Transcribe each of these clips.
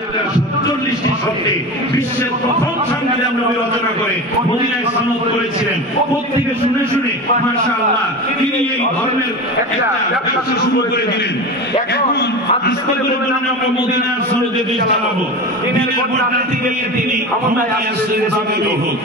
47টি শর্তে বিশ্বের প্রথম সংবিধান নবী রচনা করে মদিনায় সনদ করেছিলেন। প্রত্যেকে শুনে শুনে মাশাআল্লাহ তিনি এই ধর্মের একটা ব্যবসা শুরু করে দিলেন। এখন আস্তে করে বলেন আমরা মদিনার সনদে দেশ চালাবো। দিনের পর রাতে গিয়ে তিনি ক্ষমতায় আসলেন যেভাবেই হোক।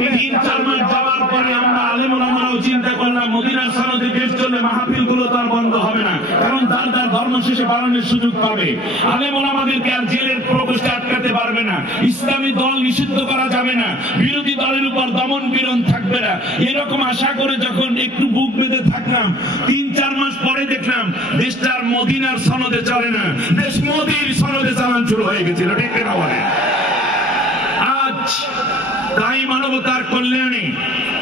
3-4 মাস যাওয়ার পরে আমরা আলেম ওলামারাও চিন্তা করলাম মদিনার সনদে দেশ চললে মাহফিল গুলো তো আর বন্ধ হবে না, কারণ তার ধর্ম শেষে পালনের সুযোগ পাবে। আলেম ওলামাদেরকে আর জেলের প্রবেশে আটকাতে পারবে না, ইসলামী দল নিষিদ্ধ করা যাবে না, বিরোধী দলের উপর দমন পীড়ন থাকবে না। এরকম আশা করে যখন একটু বুক বেঁধে থাকলাম, 3-4 মাস পরে দেখলাম দেশটার মদিনার সনদে চলে না, দেশ মোদির সনদে চালান শুরু হয়ে গেছিল। ঠিক না বলে? আজ তাই মানবতার কল্যাণে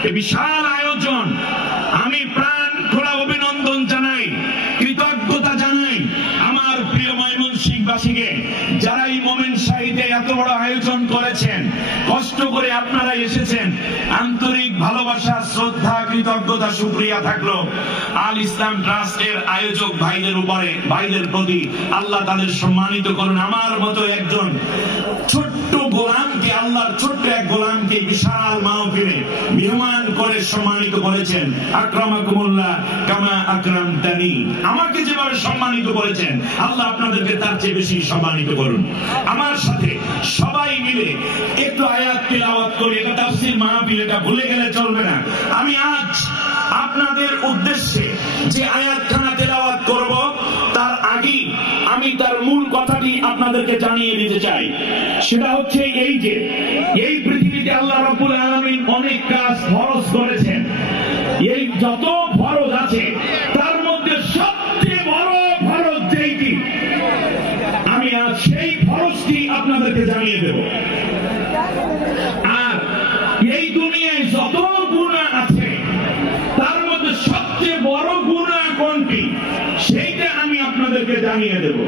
এই বিশাল আয়োজন আমি প্রাণ খোলা অভিনন্দন জানাই, কৃতজ্ঞতা জানাই আমার প্রিয় ময়মনসিংহবাসীকে, যারা এই মোমেন শাহীদে এত বড় আয়োজন করেছেন, কষ্ট করে আপনারা এসেছেন। আন্তরিক ভালোবাসা, শ্রদ্ধা, কৃতজ্ঞতা, শুকরিয়া থাকলো আল ইসলাম ট্রাস্টের আয়োজক ভাইদের প্রতি। আল্লাহ তাদের সম্মানিত করুন। আমার মতো একজন ছোট্ট গোলামকে, আল্লাহর ছোট্ট এক গোলামকে বিশাল মাহফিলে মেহমান করে সম্মানিত করেছেন। আকরামাকুমুল্লাহ কামা আকরামতানি, আমাকে যেভাবে সম্মানিত করেছেন আল্লাহ আপনাদেরকে তার চেয়ে বেশি সম্মানিত করুন। আমার সাথে সবাই মিলে একটু আয়াত তিলাওয়াত করি। এটা তাফসীর মাহফিল, এটা ভুলে গেলে চলবে না। আমি আজ আপনাদের উদ্দেশ্যে যে আয়াতখানা তিলাওয়াত করব তার আগে আমি তার মূল কথাটি আপনাদেরকে জানিয়ে দিতে চাই। সেটা হচ্ছে এই যে এই পৃথিবীতে আল্লাহ রাব্বুল আলামিন অনেক কাজ ফরজ করেছেন। এই যত ফরজ আছে তার মধ্যে সবচেয়ে বড় ফরজ যেটি, আমি আজ সেই ফরজটি আপনাদেরকে জানিয়ে দেব। আর এই দুনিয়ায় যত গুনাহ আছে তার মধ্যে সবচেয়ে বড় গুনাহ কোনটি সেইটা আমি আপনাদেরকে জানিয়ে দেব।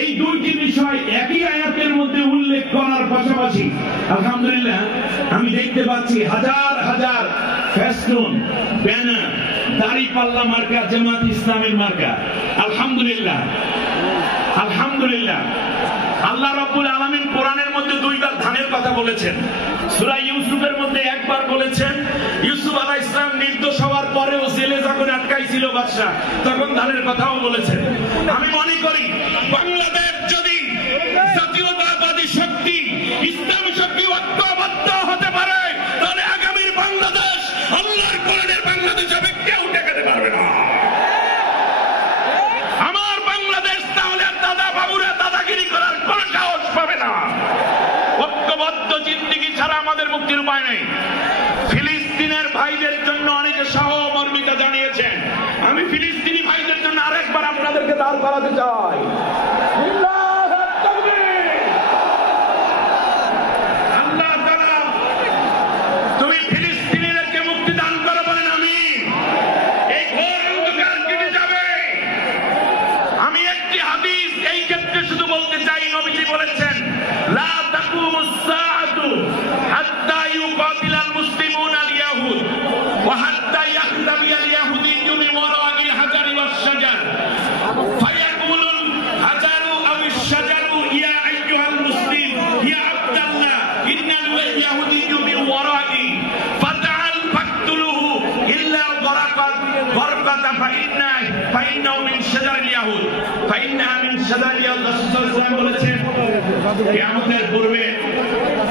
এই দুইটি বিষয় একই আয়াতের মধ্যে উল্লেখ করার পাশাপাশি আলহামদুলিল্লাহ আমি দেখতে পাচ্ছি হাজার হাজার ফেস্টুন, ব্যানার, দাড়িপাল্লা মার্কা জামাত ইসলামের মার্কা। আলহামদুলিল্লাহ, আলহামদুলিল্লাহ। আল্লাহ রাব্বুল আলামিন কোরআনের মধ্যে দুইবার ধানের কথা বলেছেন। সূরা ইউসুফের মধ্যে একবার বলেছেন, ইউসুফ আলাইহিস সালাম নির্দোষ হওয়ার পরেও জেলে যখন আটকাইছিল বাদশা, তখন ধানের কথাও বলেছেন। আমি মনে করি বাংলাদেশ যদি জাতীয়তাবাদী শক্তি, ইসলামী শক্তি ঐক্যবদ্ধ হতে পারে, তাহলে আগামীর বাংলাদেশ আল্লাহর কোরআনের বাংলাদেশ হবে, কেউ ঠেকাতে পারবে না। আমার বাংলাদেশ তাহলে দাদা বাবুরা দাদাগিরি করার কোন সাহস পাবে না। ঐক্যবদ্ধ জিন্দেগি ছাড়া আমাদের মুক্তির উপায় নেই। ফিলিস্তিনের ভাইদের জন্য অনেকে সহমর্মিতা জানিয়েছেন। আমি ফিলিস্তিনি ভাইদের জন্য আরেকবার আপনাদেরকে দাঁড় করাতে চাই। আল্লাহ তাআলা তুমি ফিলিস্তিনিদেরকে মুক্তি দান করো বলেন আমিন। এই ঘোর অন্ধকার কেটে যাবে। আমি একটি হাদিস এই ক্ষেত্রে শুধু বলতে চাই, নবীজি বলেছেন লা তাকুমুস সাআতু হাত্তা ইউকাতিলাল মুসলিমুনা আল ইয়াহুদ ওয়া হাত্তা ইয়াখতাবিয়াল ইয়াহুদিয়্যু মিন ওয়ারাইল হাজারি ওয়াস শাজার ফায়াকুলুল হাজারু আওয়াশ শাজারু ইয়া আইয়ুহাল মুসলিম ইয়া আব্দাল্লাহ ইন্নাল ইয়াহুদিয়্যু মিন ওয়ারাই ফাতাআল ফাকতুলুহু ইল্লা গরকাতা ফাইন্নাহু মিন শাজারিল ইয়াহুদ ফাইন্নাহা মিন শাজারিল ইয়াহুদ। রাসূল সাল্লাল্লাহু আলাইহি ওয়াসাল্লাম বলেছেন কিয়ামতের পূর্বে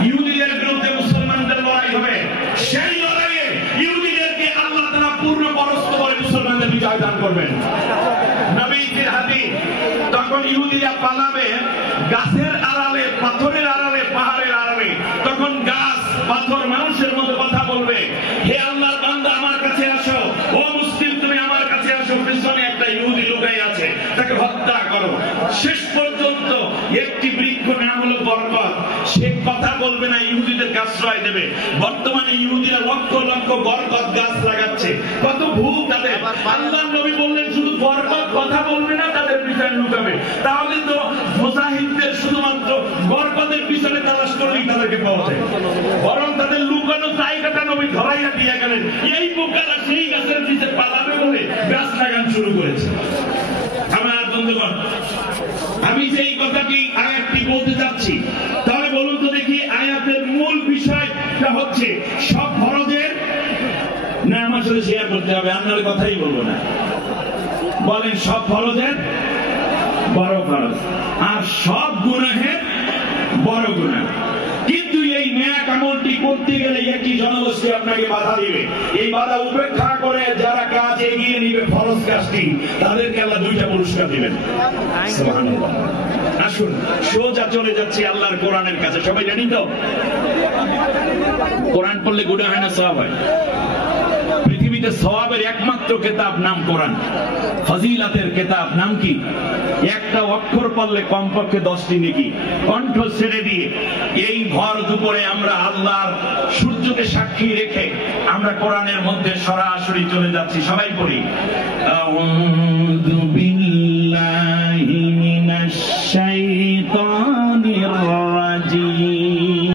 ইহুদিদের বিরুদ্ধে মুসলমানদের লড়াই হবে। সেই লড়াইয়ে ইহুদিদেরকে আল্লাহ তাআলা পূর্ণ পরাস্ত করে মুসলমানদের বিজয় দান করবেন। নবীজির হাদিস, তখন ইহুদিরা পালাবে গাছের আড়ালে, পাথরের আড়ালে, পাহাড়ের আড়ালে। তখন গাছ পাথর মানুষের মতো কথা বলবে, হে আল্লাহর বান্দা আমার কাছে আসো, ও মুসলিম তুমি আমার কাছে আসো। পিছনে একটা ইহুদি লুকাই আছে, তাকে হত্যা করো। শেষ পর্যন্ত একটি বৃক্ষ নাম হলো বরকত, সে কথা বলবে না, ইহুদিদেরকে আশ্রয় দেবে। বর্তমানে ইহুদিরা লক্ষ লক্ষ বরকত গাছ লাগাচ্ছে। কত ভুল তাদের। আল্লাহর নবী বললেন শুধু বরকত কথা বলবে না, তাদের পিছনে লুকাবে। তাহলে তো মুজাহিদদের শুধুমাত্র বরকতের পিছনে তালাশ করলেই তাদেরকে পাওয়া যায়, বরং তাদের লুকানো জায়গাটা নবী ধরাইয়া দিয়ে গেলেন। এই বোকারা সেই গাছের নিচে পালাবে বলে গাছ লাগান শুরু করেছে। আমার বন্ধুগণ, আমি যে এই কথাটি আরেকটি বলতে যাচ্ছি। তাহলে বলুন তো দেখি, আয়াতের মূল বিষয়টা হচ্ছে সব ফরজের, না আমার সাথে শেয়ার করতে হবে, আপনার কথাই বলবো না, বলেন সব ফরজের বড় ফরজ আর সব গুনাহের বড় গুনাহ। কিন্তু এই নেক আমলটি করতে গেলে একটি জনগোষ্ঠী আপনাকে বাধা দিবে। এই বাধা উপেক্ষা করে যারা কাজ এগিয়ে নিবে ফরজ কাজটি, তাদেরকে আল্লাহ দুইটা পুরস্কার দিবেন। সুবহানাল্লাহ। আসুন সোজা চলে যাচ্ছি আল্লাহর কোরআনের কাছে। সবাই জানি তো কোরআন পড়লে গুনাহ হয় না সওয়াব হয়? পৃথিবীতে সওয়াবের একমাত্র কিতাব নাম কোরআন। ফজিলাতের কিতাব নাম কি? একটা অক্ষর পড়লে কমপক্ষে 10টি নেকি। কণ্ঠ ছেড়ে দিয়ে এই ভর দুপুরে আমরা আল্লাহর সূর্যকে সাক্ষী রেখে আমরা কোরআনের মধ্যে সরাসরি চলে যাচ্ছি। সবাই পড়ি, আউযু বিল্লাহি মিনাশ শাইতানির রাজিম।